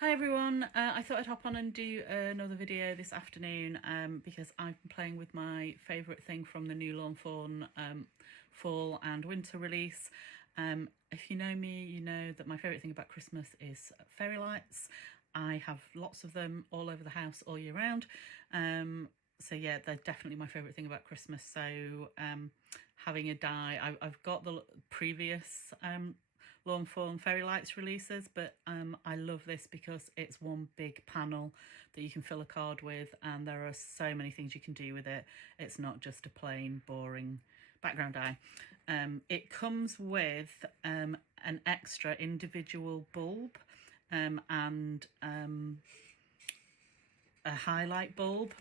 Hi everyone, I thought I'd hop on and do another video this afternoon because I've been playing with my favourite thing from the new Lawn Fawn fall and winter release. If you know me, you know that my favourite thing about Christmas is fairy lights. I have lots of them all over the house all year round. So yeah, they're definitely my favourite thing about Christmas. So having a die, I've got the previous Lawn Fawn fairy lights releases, but I love this because it's one big panel that you can fill a card with, and there are so many things you can do with it. It's not just a plain boring background die. It comes with an extra individual bulb and a highlight bulb,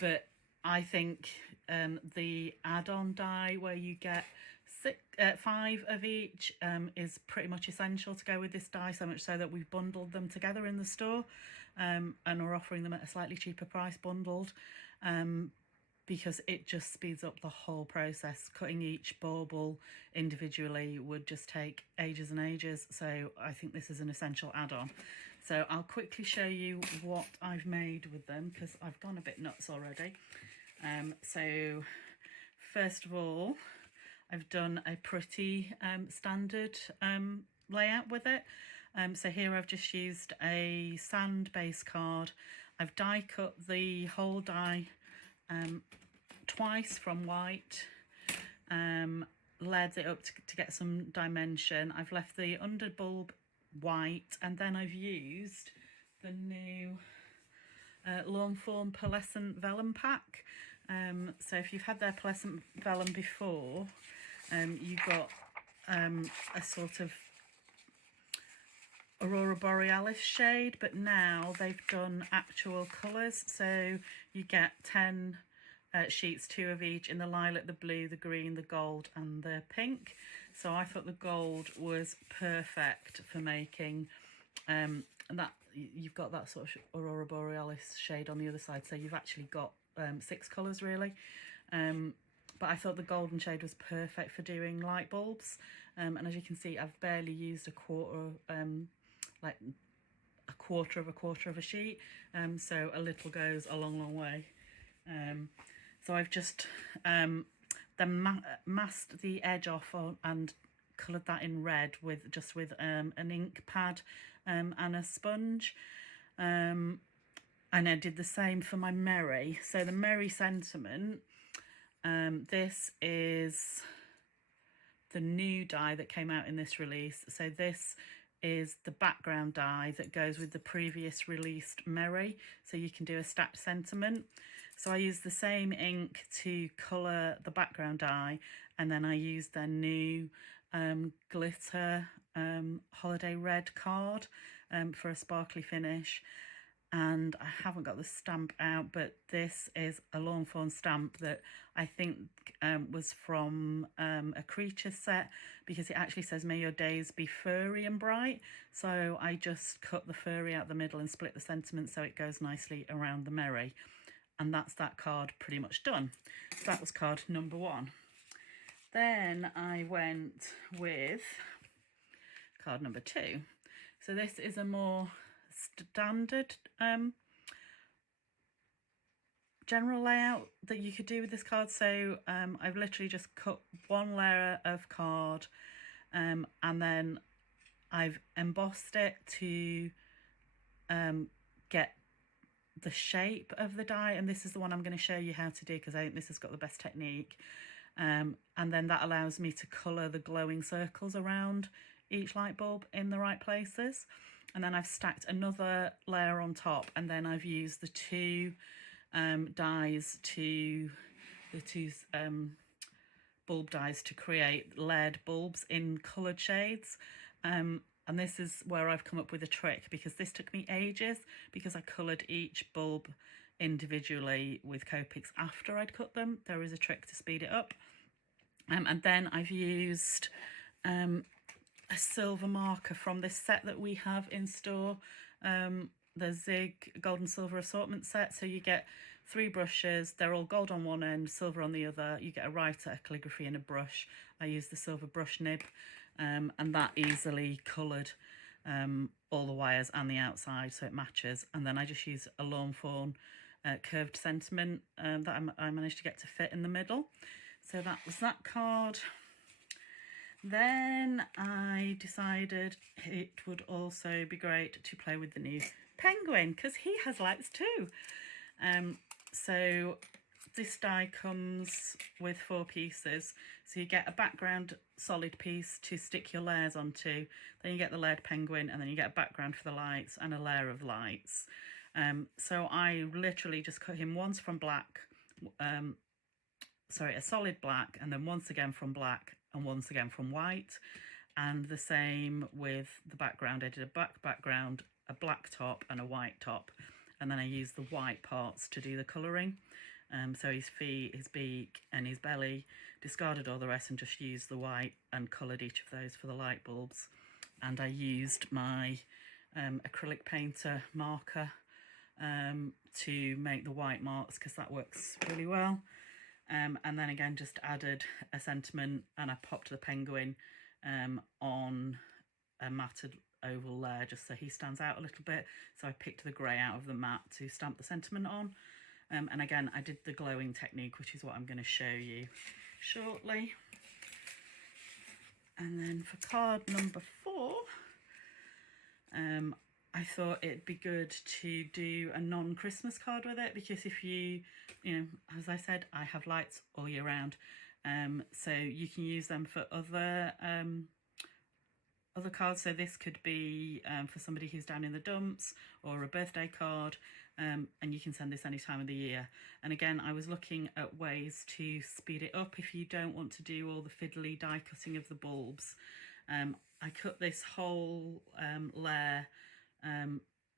but I think the add-on die where you get 5 of each is pretty much essential to go with this die, so much so that we've bundled them together in the store and are offering them at a slightly cheaper price bundled, because it just speeds up the whole process. Cutting each bauble individually would just take ages and ages, so I think this is an essential add-on. So I'll quickly show you what I've made with them because I've gone a bit nuts already. So first of all, I've done a pretty standard layout with it. So here I've just used a sand base card. I've die cut the whole die twice from white, layered it up to get some dimension. I've left the under bulb white, and then I've used the new Lawn Fawn pearlescent vellum pack. So if you've had their pearlescent vellum before, you got a sort of Aurora Borealis shade, but now they've done actual colours, so you get 10 sheets, 2 of each, in the lilac, the blue, the green, the gold and the pink. So I thought the gold was perfect for making and that you've got that sort of Aurora Borealis shade on the other side, so you've actually got 6 colours really. But I thought the golden shade was perfect for doing light bulbs, and as you can see, I've barely used a quarter, like a quarter of a sheet, so a little goes a long way. So I've just then masked the edge off and coloured that in red with an ink pad and a sponge. And I did the same for my Merry. So the Merry Sentiment, this is the new die that came out in this release. So this is the background die that goes with the previous released Merry, so you can do a stacked sentiment. So I used the same ink to colour the background die, and then I used their new glitter holiday red card for a sparkly finish. And I haven't got the stamp out, but this is a Lawn Fawn stamp that I think was from a creature set, because it actually says may your days be furry and bright. So I just cut the furry out the middle and split the sentiment so it goes nicely around the Merry. And that's that card pretty much done. So that was card number 1. Then I went with card number 2. So this is a more standard general layout that you could do with this card. So I've literally just cut 1 layer of card, and then I've embossed it to get the shape of the die, and this is the one I'm going to show you how to do because I think this has got the best technique. And then that allows me to colour the glowing circles around each light bulb in the right places. And then I've stacked another layer on top, and then I've used the 2 dies to the 2 bulb dies to create layered bulbs in coloured shades. And this is where I've come up with a trick, because this took me ages because I coloured each bulb individually with Copics after I'd cut them. There is a trick to speed it up. And then I've used a silver marker from this set that we have in store, the Zig Gold and Silver Assortment set. So you get 3 brushes, they're all gold on one end, silver on the other. You get a writer, a calligraphy and a brush. I use the silver brush nib, and that easily coloured all the wires and the outside so it matches, and then I just use a Lawn Fawn curved sentiment that I managed to get to fit in the middle. So that was that card. Then I decided it would also be great to play with the new penguin because he has lights too. So this die comes with 4 pieces. So you get a background solid piece to stick your layers onto, then you get the layered penguin, and then you get a background for the lights and a layer of lights. So I literally just cut him once from black, a solid black, and then once again from black and once again from white, and the same with the background. I did a black background, a black top and a white top, and then I used the white parts to do the colouring. So his feet, his beak and his belly, discarded all the rest and just used the white and coloured each of those for the light bulbs. And I used my acrylic painter marker to make the white marks because that works really well. And then again just added a sentiment, and I popped the penguin on a matted oval layer just so he stands out a little bit. So I picked the grey out of the mat to stamp the sentiment on. And again, I did the glowing technique, which is what I'm going to show you shortly. And then for card number 4, I thought it'd be good to do a non-Christmas card with it, because if you know, as I said, I have lights all year round. So you can use them for other cards. So this could be for somebody who's down in the dumps, or a birthday card, and you can send this any time of the year. And again, I was looking at ways to speed it up if you don't want to do all the fiddly die cutting of the bulbs. I cut this whole layer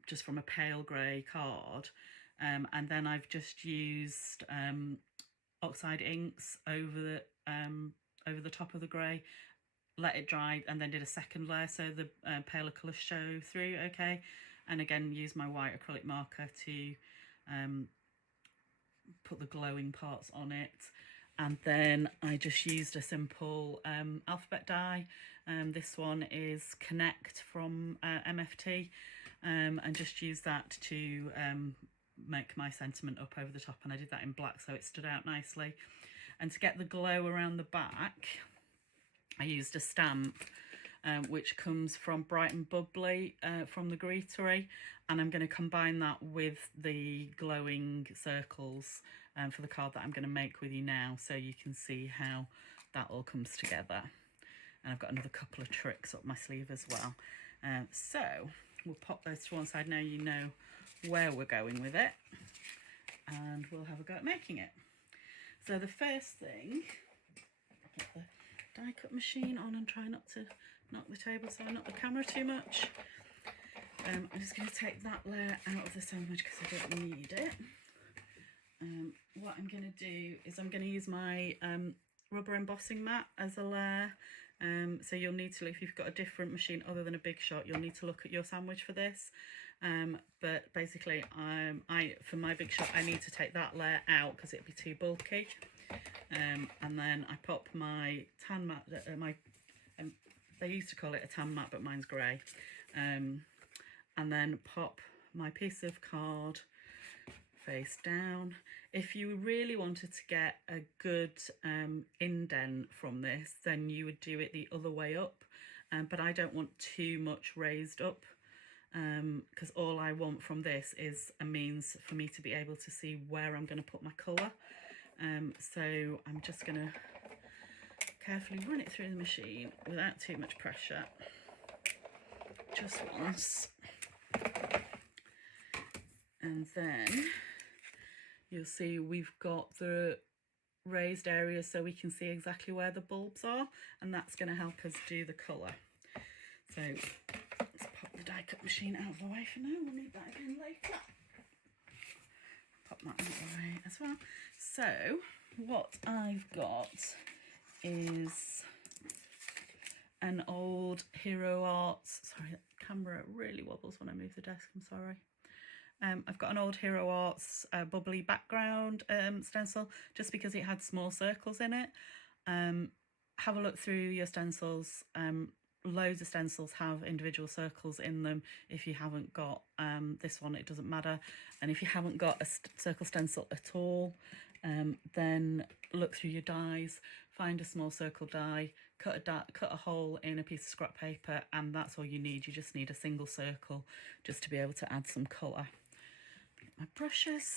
just from a pale grey card, and then I've just used oxide inks over the top of the grey, let it dry, and then did a second layer so the paler colours show through okay, and again use my white acrylic marker to put the glowing parts on it. And then I just used a simple alphabet die. This one is Connect from MFT, and just use that to make my sentiment up over the top, and I did that in black so it stood out nicely. And to get the glow around the back, I used a stamp which comes from Bright and Bubbly from the Greetery, and I'm going to combine that with the glowing circles for the card that I'm going to make with you now, so you can see how that all comes together. And I've got another couple of tricks up my sleeve as well. So we'll pop those to one side now you know where we're going with it, and we'll have a go at making it. So the first thing, put the die cut machine on and try not to knock the table so I knock the camera too much. I'm just going to take that layer out of the sandwich because I don't need it. What I'm going to do is I'm going to use my rubber embossing mat as a layer. So you'll need to, if you've got a different machine other than a Big Shot, you'll need to look at your sandwich for this. But basically, for my Big Shot, I need to take that layer out because it'd be too bulky. And then I pop my tan mat, they used to call it a tan mat, but mine's grey. And then pop my piece of card face down. If you really wanted to get a good indent from this, then you would do it the other way up. But I don't want too much raised up, because all I want from this is a means for me to be able to see where I'm going to put my colour. So I'm just going to carefully run it through the machine without too much pressure, just once. And then you'll see we've got the raised areas so we can see exactly where the bulbs are, and that's going to help us do the colour. So let's pop the die cut machine out of the way for now, we'll need that again later. Pop that out of the way as well. So what I've got is an old Hero Arts, sorry, that camera really wobbles when I move the desk, I'm sorry. I've got an old Hero Arts bubbly background stencil, just because it had small circles in it. Have a look through your stencils. loads of stencils have individual circles in them. If you haven't got this one, it doesn't matter. And if you haven't got a circle stencil at all, then look through your dies, find a small circle die, cut a hole in a piece of scrap paper, and that's all you need. You just need a single circle just to be able to add some colour. Get my brushes.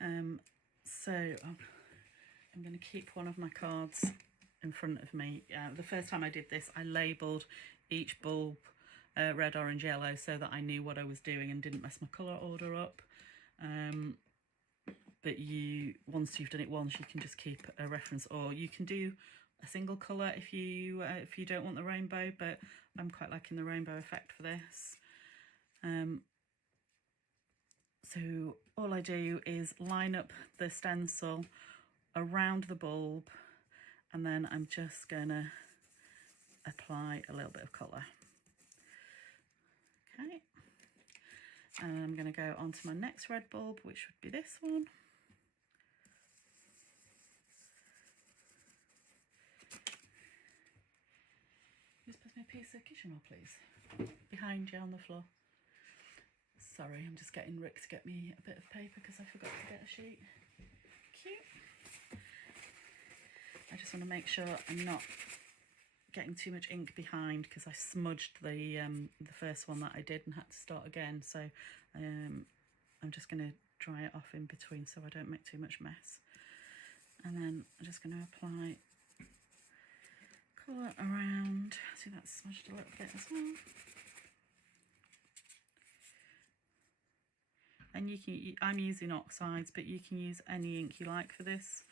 So I'm going to keep one of my cards in front of me. The first time I did this, I labelled each bulb red, orange, yellow so that I knew what I was doing and didn't mess my colour order up. But once you've done it once, you can just keep a reference, or you can do a single colour if you don't want the rainbow, but I'm quite liking the rainbow effect for this. So all I do is line up the stencil around the bulb, and then I'm just gonna apply a little bit of colour. Okay, and I'm gonna go on to my next red bulb, which would be this one. Just pass me a piece of kitchen roll, please. Behind you on the floor. Sorry, I'm just getting Rick to get me a bit of paper because I forgot to get a sheet. Cute. I just want to make sure I'm not getting too much ink behind, because I smudged the first one that I did and had to start again. So I'm just going to dry it off in between so I don't make too much mess. And then I'm just going to apply colour around. See, that's smudged a little bit as well. And I'm using oxides, but you can use any ink you like for this.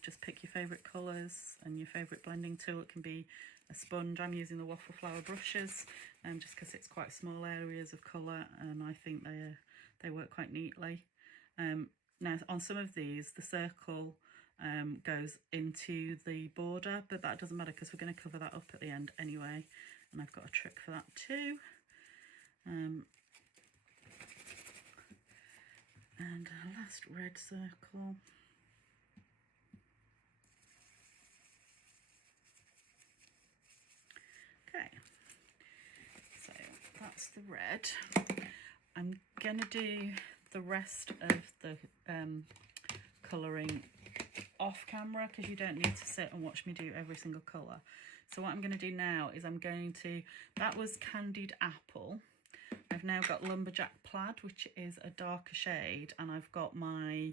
Just pick your favourite colours and your favourite blending tool. It can be a sponge. I'm using the waffle flower brushes, just because it's quite small areas of colour, and I think they work quite neatly. Now on some of these, the circle goes into the border, but that doesn't matter because we're going to cover that up at the end anyway, and I've got a trick for that too. And a last red circle. Okay, so that's the red. I'm going to do the rest of the colouring off camera, because you don't need to sit and watch me do every single colour. So what I'm going to do now is that was Candied Apple. I've now got Lumberjack Plaid, which is a darker shade, and I've got my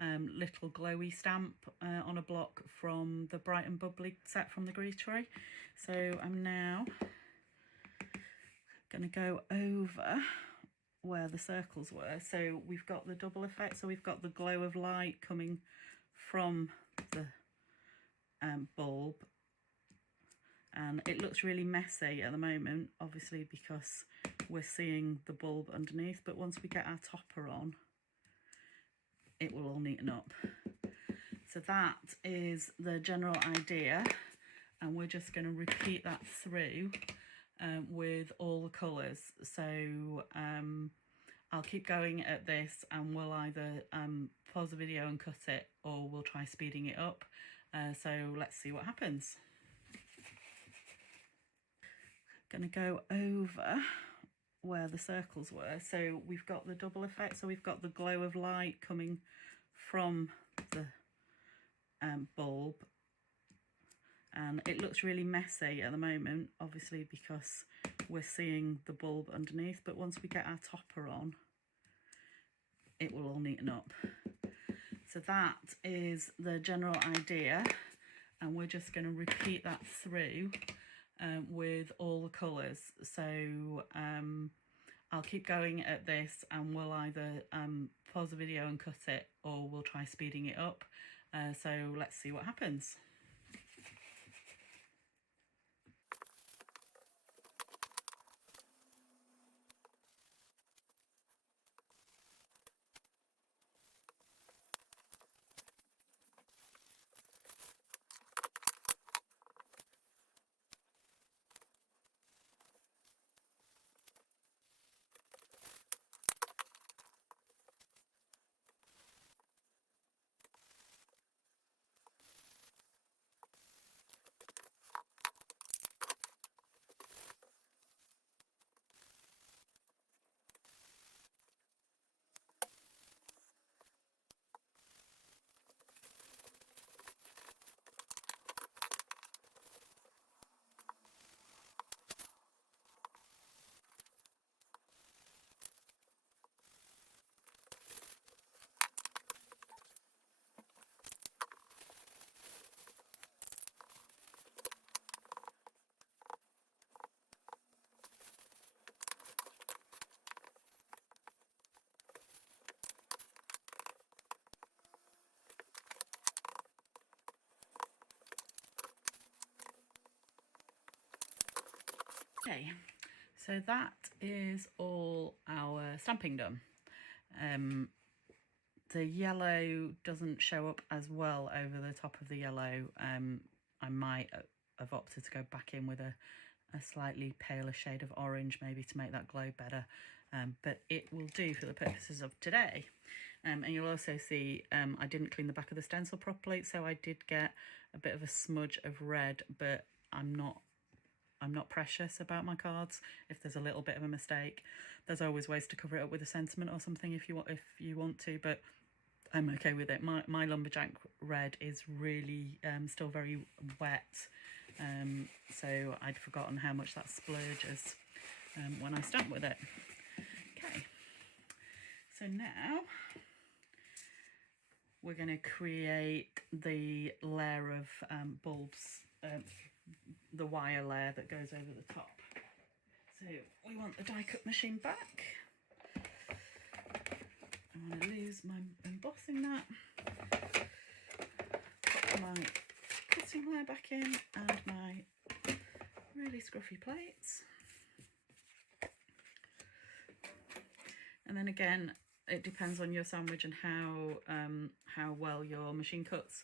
little glowy stamp on a block from the Bright and Bubbly set from the Greetery. So I'm now going to go over where the circles were. So we've got the double effect, so we've got the glow of light coming from the bulb, and it looks really messy at the moment, obviously because we're seeing the bulb underneath, but once we get our topper on, it will all neaten up. So that is the general idea, and we're just going to repeat that through with all the colours. So I'll keep going at this, and we'll either pause the video and cut it, or we'll try speeding it up. So let's see what happens. Going to go over where the circles were. So we've got the double effect, so we've got the glow of light coming from the bulb, and it looks really messy at the moment, obviously because we're seeing the bulb underneath, but once we get our topper on, it will all neaten up. So that is the general idea, and we're just going to repeat that through with all the colours. So I'll keep going at this, and we'll either pause the video and cut it, or we'll try speeding it up. So let's see what happens. Okay, so that is all our stamping done. The yellow doesn't show up as well over the top of the yellow. I might have opted to go back in with a slightly paler shade of orange maybe to make that glow better, but it will do for the purposes of today. And you'll also see I didn't clean the back of the stencil properly, so I did get a bit of a smudge of red, but I'm not precious about my cards. If there's a little bit of a mistake, there's always ways to cover it up with a sentiment or something if you want to, but I'm okay with it. My lumberjack red is really still very wet, so I'd forgotten how much that splurges when I stamp with it. Okay, so now we're going to create the layer of bulbs, the wire layer that goes over the top. So we want the die cut machine back. I want to lose my embossing mat, put my cutting layer back in and my really scruffy plates. And then again, it depends on your sandwich and how well your machine cuts.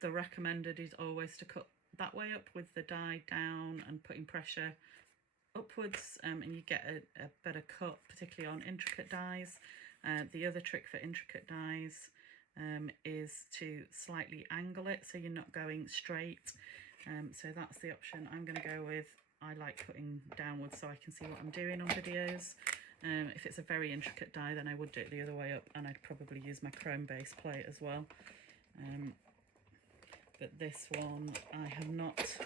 The recommended is always to cut that way up with the die down and putting pressure upwards, and you get a better cut, particularly on intricate dies. The other trick for intricate dies is to slightly angle it so you're not going straight. So that's the option I'm going to go with. I like cutting downwards so I can see what I'm doing on videos. If it's a very intricate die, then I would do it the other way up, and I'd probably use my chrome base plate as well. But this one I have not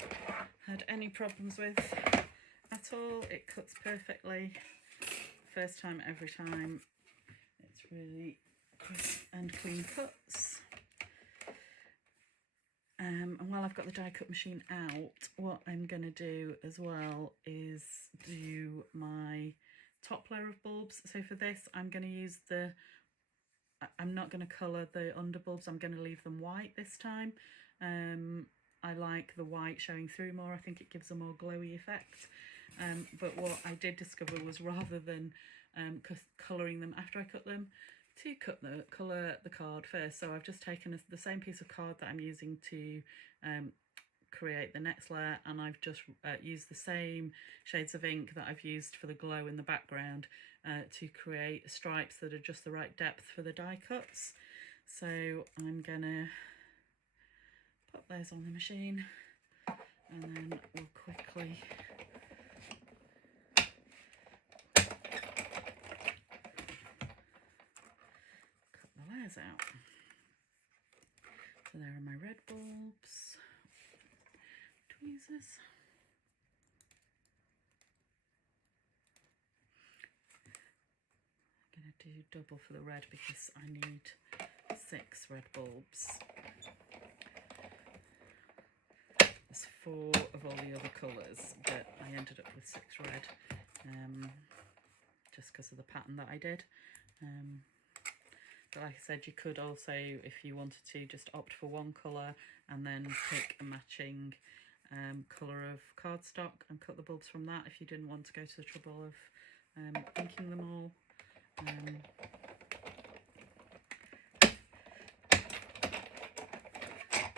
had any problems with at all. It cuts perfectly, first time, every time. It's really crisp and clean cuts. And while I've got the die cut machine out, what I'm going to do as well is do my top layer of bulbs. So for this, I'm going to use I'm not going to colour the under bulbs, I'm going to leave them white this time. I like the white showing through more. I think it gives a more glowy effect. But what I did discover was, rather than colouring them after I cut them, to colour the card first. So I've just taken the same piece of card that I'm using to create the next layer, and I've just used the same shades of ink that I've used for the glow in the background to create stripes that are just the right depth for the die cuts. So I'm gonna pop those on the machine, and then we'll quickly cut the layers out. So there are my red bulbs, tweezers. I'm going to do double for the red because I need 6 red bulbs. There's 4 of all the other colours, but I ended up with 6 red, just because of the pattern that I did. But like I said, you could also, if you wanted to, just opt for one colour and then pick a matching colour of cardstock and cut the bulbs from that if you didn't want to go to the trouble of inking them all.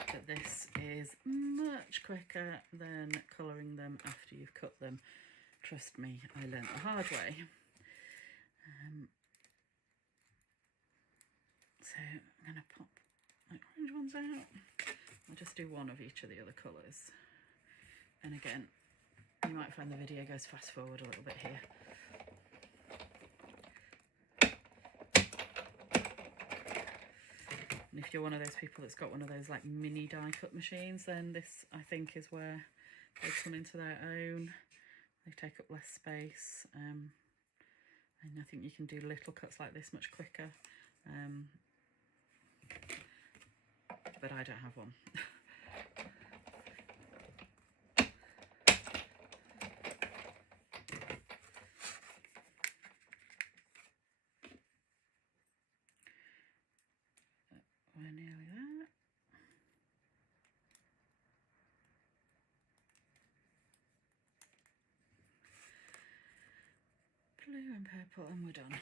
But this is much quicker than colouring them after you've cut them. Trust me, I learnt the hard way. So I'm going to pop my orange ones out. I'll just do one of each of the other colours. And again, you might find the video goes fast forward a little bit here. And if you're one of those people that's got one of those like mini die cut machines, then this, I think, is where they come into their own. They take up less space, and I think you can do little cuts like this much quicker. But I don't have one. We're nearly there. Blue and purple, and we're done.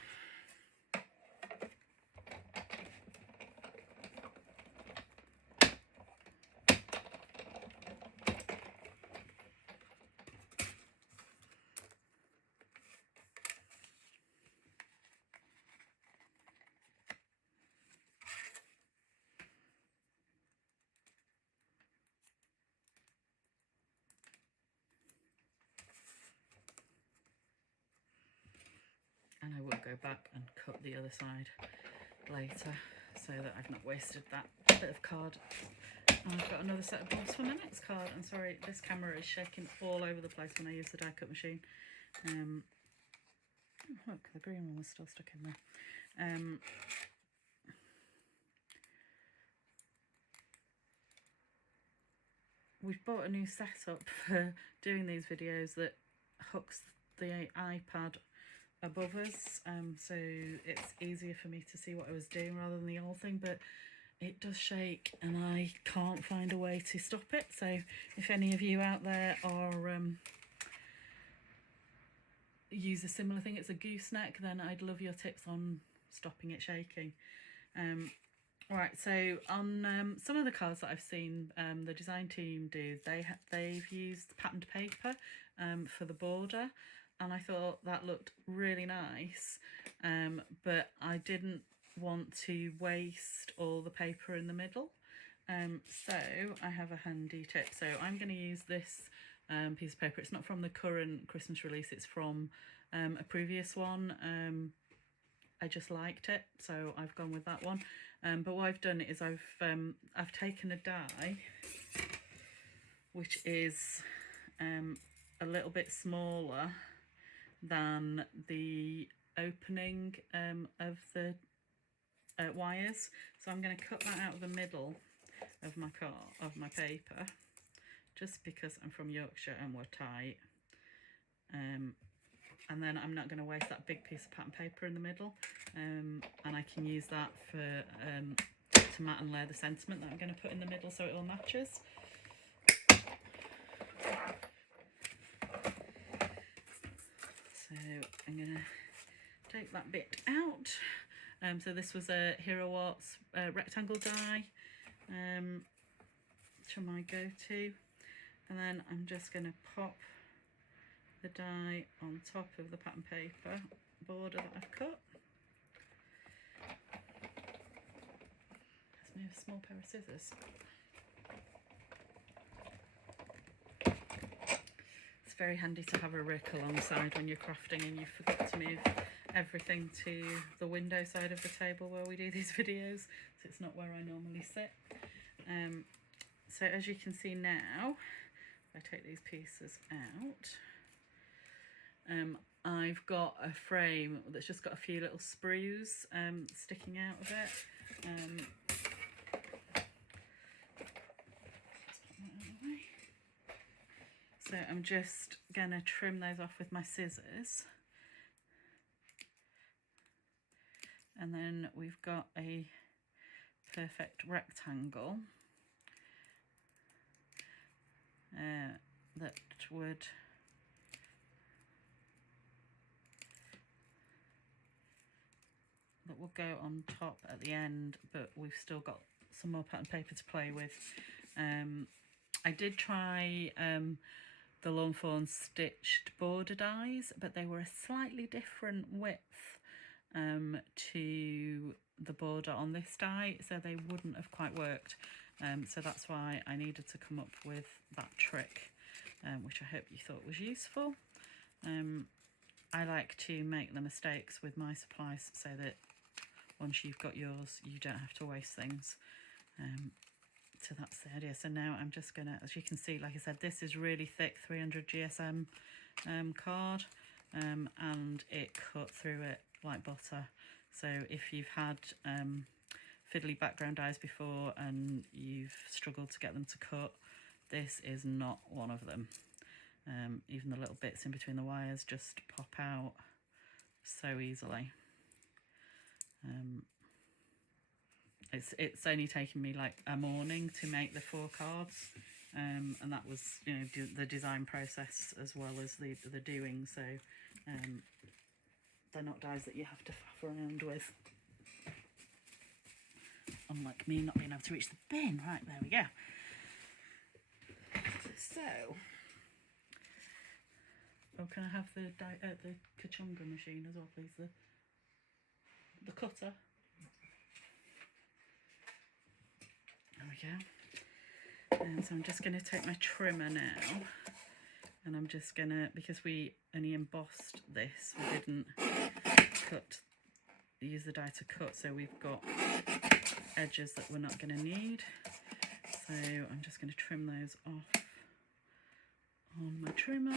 And I will go back and cut the other side later so that I've not wasted that bit of card. And I've got another set of bulbs for my next card. And sorry, this camera is shaking all over the place when I use the die cut machine. Oh, look, the green one was still stuck in there. We've bought a new setup for doing these videos that hooks the iPad above us, so it's easier for me to see what I was doing rather than the old thing, but it does shake and I can't find a way to stop it. So if any of you out there are use a similar thing, it's a gooseneck, then I'd love your tips on stopping it shaking. Right, so on some of the cards that I've seen the design team do, they've used patterned paper for the border, and I thought that looked really nice, but I didn't want to waste all the paper in the middle. So I have a handy tip. So I'm going to use this piece of paper. It's not from the current Christmas release, it's from a previous one. I just liked it, so I've gone with that one. But what I've done is I've taken a die which is a little bit smaller than the opening of the wires, so I'm going to cut that out of the middle of my paper, just because I'm from Yorkshire and we're tight. And then I'm not going to waste that big piece of pattern paper in the middle, and I can use that for to mat and layer the sentiment that I'm going to put in the middle so it all matches. So I'm going to take that bit out. So this was a Hero Arts rectangle die, which are my go-to, and then I'm just going to pop the die on top of the pattern paper border that I've cut. Let's move a small pair of scissors. It's very handy to have a rick alongside when you're crafting and you forgot to move everything to the window side of the table where we do these videos, so it's not where I normally sit. So as you can see now, if I take these pieces out, I've got a frame that's just got a few little sprues sticking out of it. So I'm just gonna trim those off with my scissors, and then we've got a perfect rectangle that will go on top at the end, but we've still got some more pattern paper to play with. I did try the Lawn Fawn stitched border dies, but they were a slightly different width to the border on this die, so they wouldn't have quite worked. So that's why I needed to come up with that trick, which I hope you thought was useful. I like to make the mistakes with my supplies so that once you've got yours, you don't have to waste things. So that's the idea. So now I'm just gonna, as you can see, like I said, this is really thick 300 GSM card, and it cut through it like butter. So if you've had fiddly background dies before and you've struggled to get them to cut, this is not one of them. Even the little bits in between the wires just pop out so easily. It's only taken me like a morning to make the 4 cards, and that was, you know, the design process as well as the doing. So they're not dyes that you have to faff around with. Unlike me not being able to reach the bin. Right, there we go. So, oh, can I have the Kachunga machine as well, please? The cutter. There we go. And so I'm just going to take my trimmer now, and I'm just going to, because we only embossed this, we didn't use the die to cut, so we've got edges that we're not going to need. So I'm just going to trim those off on my trimmer.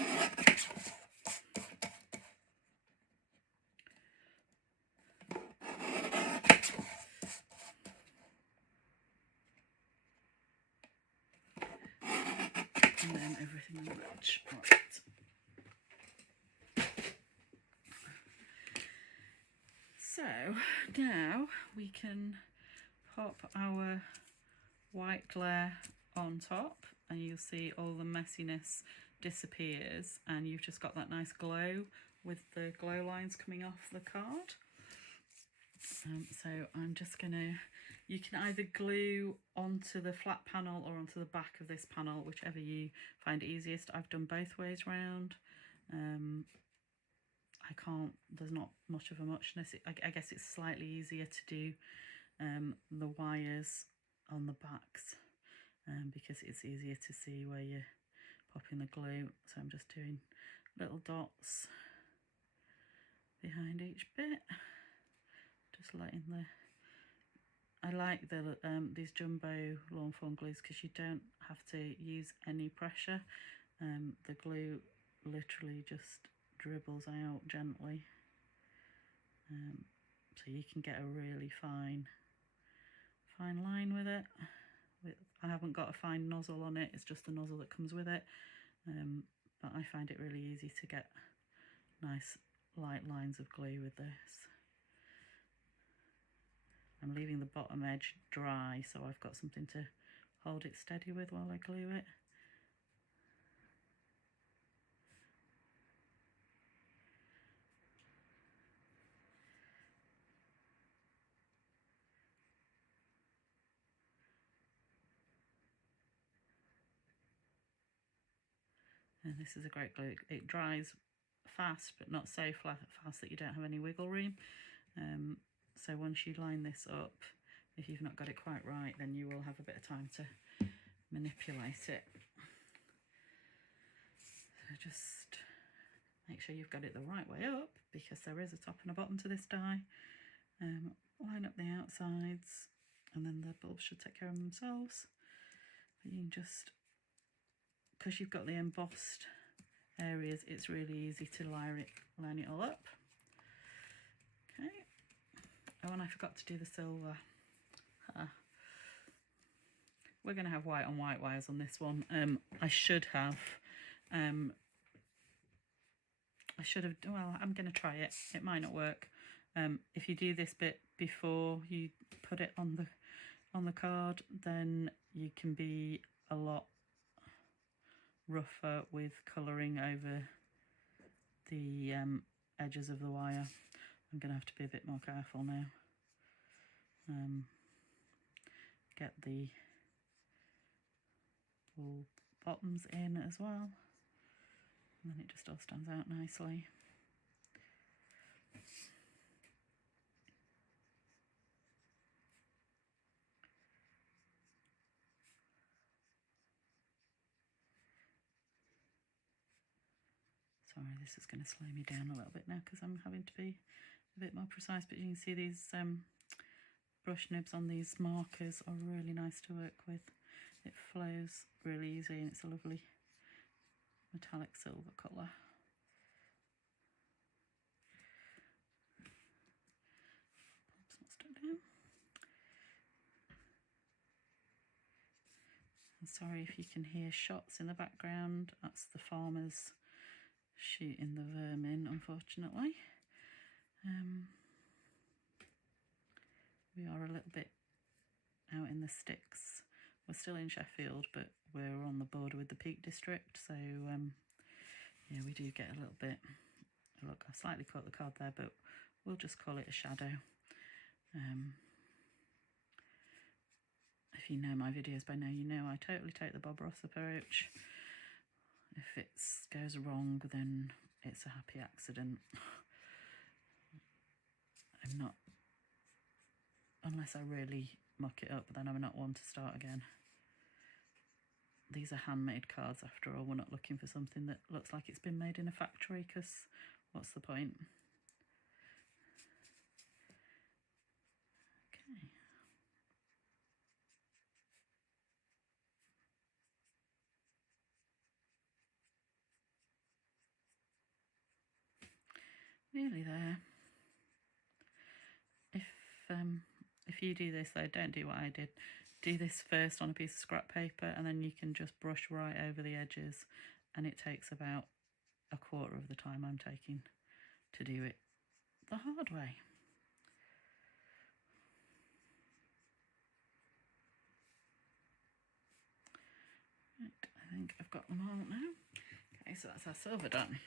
And then everything will match. Right. So now we can pop our white glare on top, and you'll see all the messiness disappears, and you've just got that nice glow with the glow lines coming off the card. So I'm just gonna, you can either glue onto the flat panel or onto the back of this panel, whichever you find easiest. I've done both ways round. There's not much of a muchness. I guess it's slightly easier to do the wires on the backs because it's easier to see where you're popping the glue. So I'm just doing little dots behind each bit, just letting I like these jumbo Lawn Fawn glues because you don't have to use any pressure. The glue literally just dribbles out gently, so you can get a really fine line with it. I haven't got a fine nozzle on it, it's just the nozzle that comes with it, but I find it really easy to get nice light lines of glue with this. I'm leaving the bottom edge dry so I've got something to hold it steady with while I glue it. And this is a great glue. It dries fast, but not so fast that you don't have any wiggle room. So once you line this up, if you've not got it quite right, then you will have a bit of time to manipulate it. So just make sure you've got it the right way up, because there is a top and a bottom to this die. Line up the outsides, and then the bulbs should take care of themselves. But you can just, because you've got the embossed areas, it's really easy to line it all up. Okay. Oh, and I forgot to do the silver. We're going to have white on white wires on this one. I should have, well, I'm going to try it. It might not work. If you do this bit before you put it on the card, then you can be a lot rougher with colouring over the edges of the wire. I'm going to have to be a bit more careful now. Get the bulb bottoms in as well, and then it just all stands out nicely. Sorry, this is going to slow me down a little bit now because I'm having to be a bit more precise, but you can see these brush nibs on these markers are really nice to work with. It flows really easy and it's a lovely metallic silver colour. It's not stuck down. I'm sorry if you can hear shots in the background. That's the farmers shooting the vermin, unfortunately. We are a little bit out in the sticks. We're still in Sheffield, but we're on the border with the Peak District, so yeah, we do get a little bit Look, I've slightly cut the card there, but we'll just call it a shadow. If you know my videos by now, you know I totally take the Bob Ross approach. If it goes wrong, then it's a happy accident. I'm not, unless I really muck it up, then I'm not one to start again. These are handmade cards after all. We're not looking for something that looks like it's been made in a factory, because what's the point? Okay. Nearly there. If you do this though, don't do what I did. Do this first on a piece of scrap paper, and then you can just brush right over the edges, and it takes about a quarter of the time I'm taking to do it the hard way. Right, I think I've got them all now. Okay, so that's our silver done.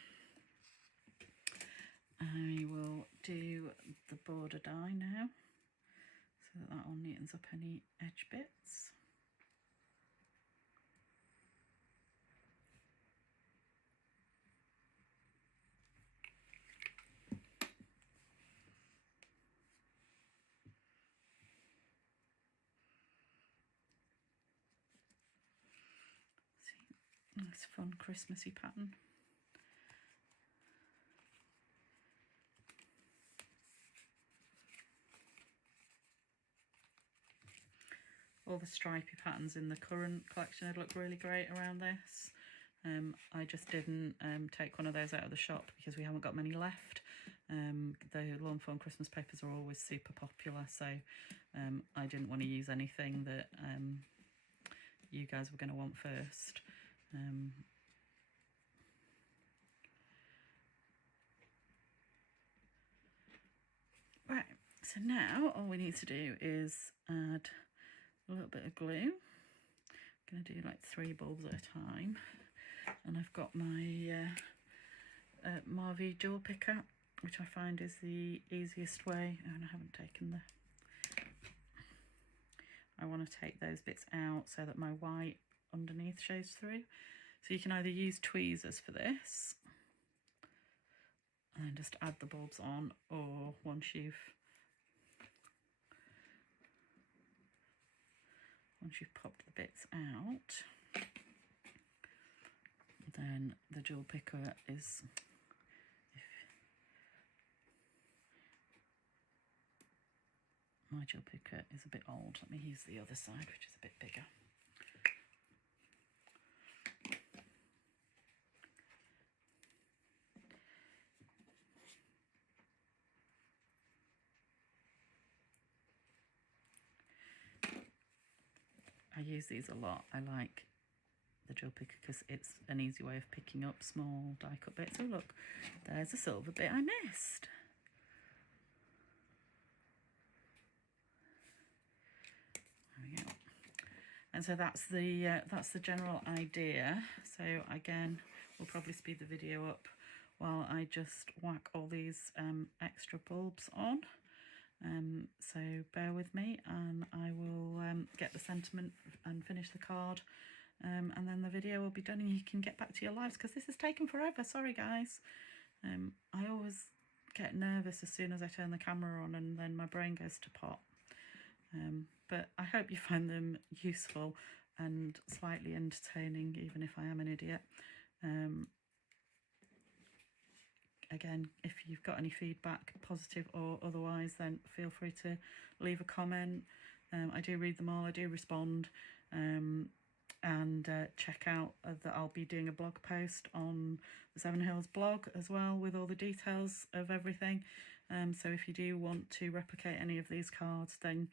I will do the border die now, so that all neatens up any edge bits. See, nice fun Christmassy pattern. All the stripy patterns in the current collection would look really great around this. I just didn't take one of those out of the shop because we haven't got many left. The Lawn Fawn Christmas papers are always super popular, so I didn't want to use anything that you guys were going to want first. Right, so now all we need to do is add a little bit of glue. I'm going to do like 3 bulbs at a time, and I've got my Marvy jewel picker, which I find is the easiest way. And I haven't taken the, I want to take those bits out so that my white underneath shows through. So you can either use tweezers for this and then just add the bulbs on, or once you've popped the bits out, then the jewel picker is, my jewel picker is a bit old. Let me use the other side, which is a bit bigger. I use these a lot. I like the jewel picker because it's an easy way of picking up small die cut bits. Oh look, there's a silver bit I missed. There we go. And so that's the general idea. So again, we'll probably speed the video up while I just whack all these extra bulbs on. So bear with me, and I will get the sentiment and finish the card, and then the video will be done and you can get back to your lives, because this has taken forever. Sorry guys. I always get nervous as soon as I turn the camera on, and then my brain goes to pot. But I hope you find them useful and slightly entertaining, even if I am an idiot. Again, if you've got any feedback, positive or otherwise, then feel free to leave a comment. I do read them all, I do respond. And check out that I'll be doing a blog post on the Seven Hills blog as well, with all the details of everything. So if you do want to replicate any of these cards, then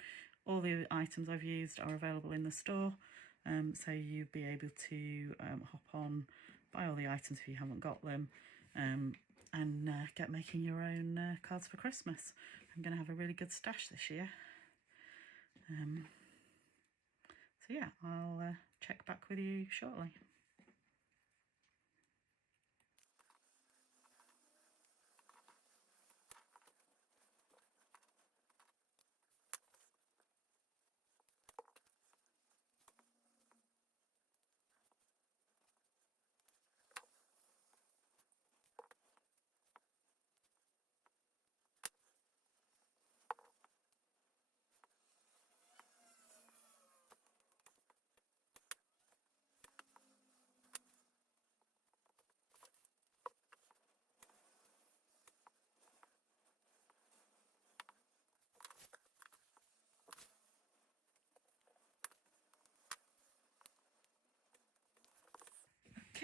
all the items I've used are available in the store. So you'll be able to hop on, buy all the items if you haven't got them, and get making your own cards for Christmas. I'm going to have a really good stash this year. So yeah, I'll check back with you shortly.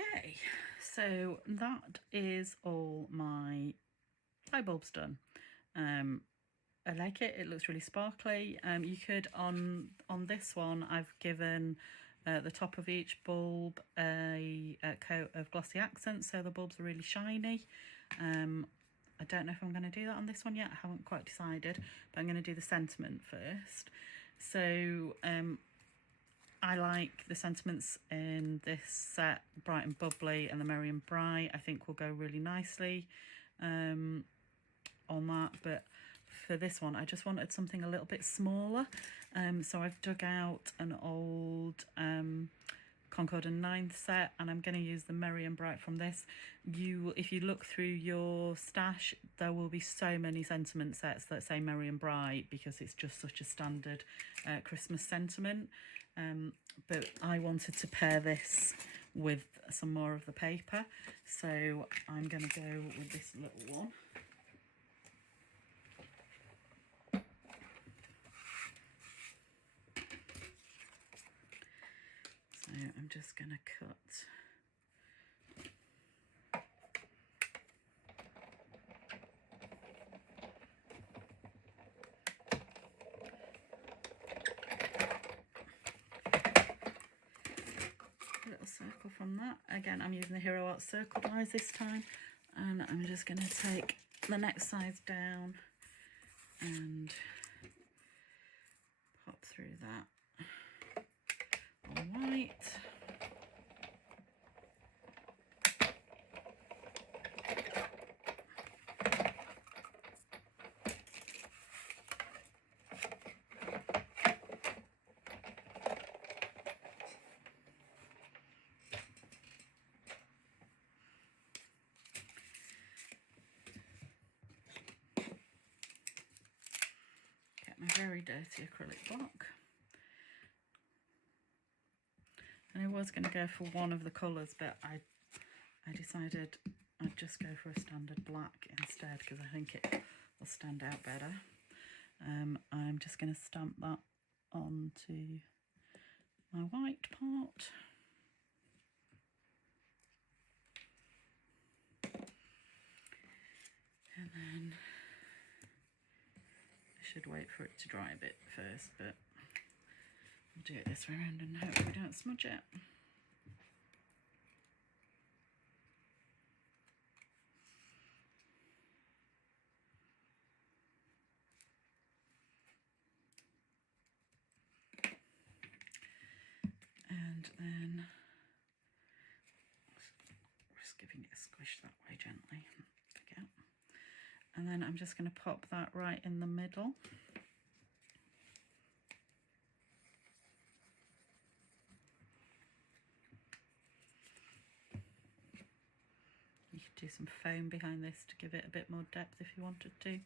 Okay, so that is all my light bulbs done. I like it. It looks really sparkly. You could on this one, I've given the top of each bulb a coat of glossy accents, so the bulbs are really shiny. I don't know if I'm going to do that on this one yet. I haven't quite decided, but I'm going to do the sentiment first. So I like the sentiments in this set, Bright and Bubbly and the Merry and Bright. I think will go really nicely on that, but for this one I just wanted something a little bit smaller, so I've dug out an old Concord and 9th set, and I'm going to use the Merry and Bright from this. If you look through your stash, there will be so many sentiment sets that say Merry and Bright because it's just such a standard Christmas sentiment, but I wanted to pair this with some more of the paper, so I'm going to go with this little one. So I'm just going to cut a little circle from that. Again, I'm using the Hero Art circle dies this time, and I'm just going to take the next size down and pop through that on white. Get my very dirty acrylic block. And I was going to go for one of the colours, but I decided I'd just go for a standard black instead because I think it will stand out better. I'm just going to stamp that onto my white part. And then I should wait for it to dry a bit first, but I'll do it this way around and hope we don't smudge it. And then just giving it a squish that way gently. Okay. And then I'm just going to pop that right in the middle. You could do some foam behind this to give it a bit more depth if you wanted to.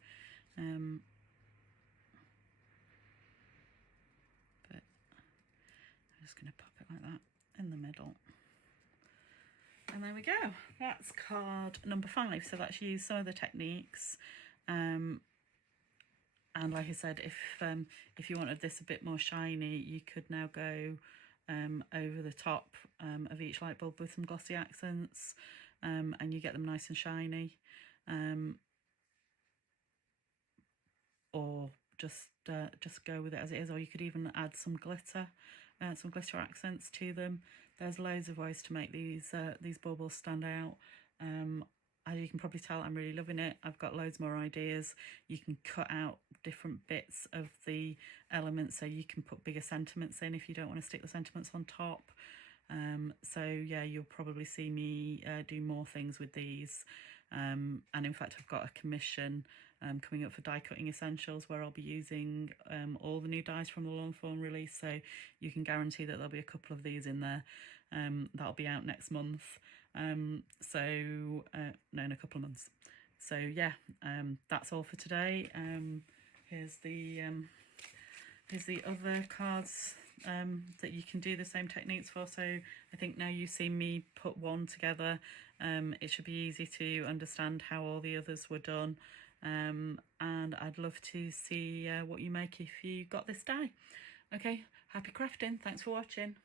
But I'm just going to pop it like that in the middle. And there we go. That's card number 5. So that's used some of the techniques. And like I said, if you wanted this a bit more shiny, you could now go over the top of each light bulb with some glossy accents, and you get them nice and shiny. Or just go with it as it is, or you could even add some glitter accents to them. There's loads of ways to make these baubles stand out. As you can probably tell, I'm really loving it. I've got loads more ideas. You can cut out different bits of the elements, so you can put bigger sentiments in if you don't want to stick the sentiments on top. So yeah, you'll probably see me do more things with these. And in fact, I've got a commission coming up for die cutting essentials where I'll be using all the new dies from the Lawn Fawn release, so you can guarantee that there'll be a couple of these in there. That'll be out next month, no, in a couple of months. So yeah, that's all for today. Here's the other cards that you can do the same techniques for. So I think now you've seen me put one together, it should be easy to understand how all the others were done, and I'd love to see what you make if you got this die. Okay, happy crafting, thanks for watching.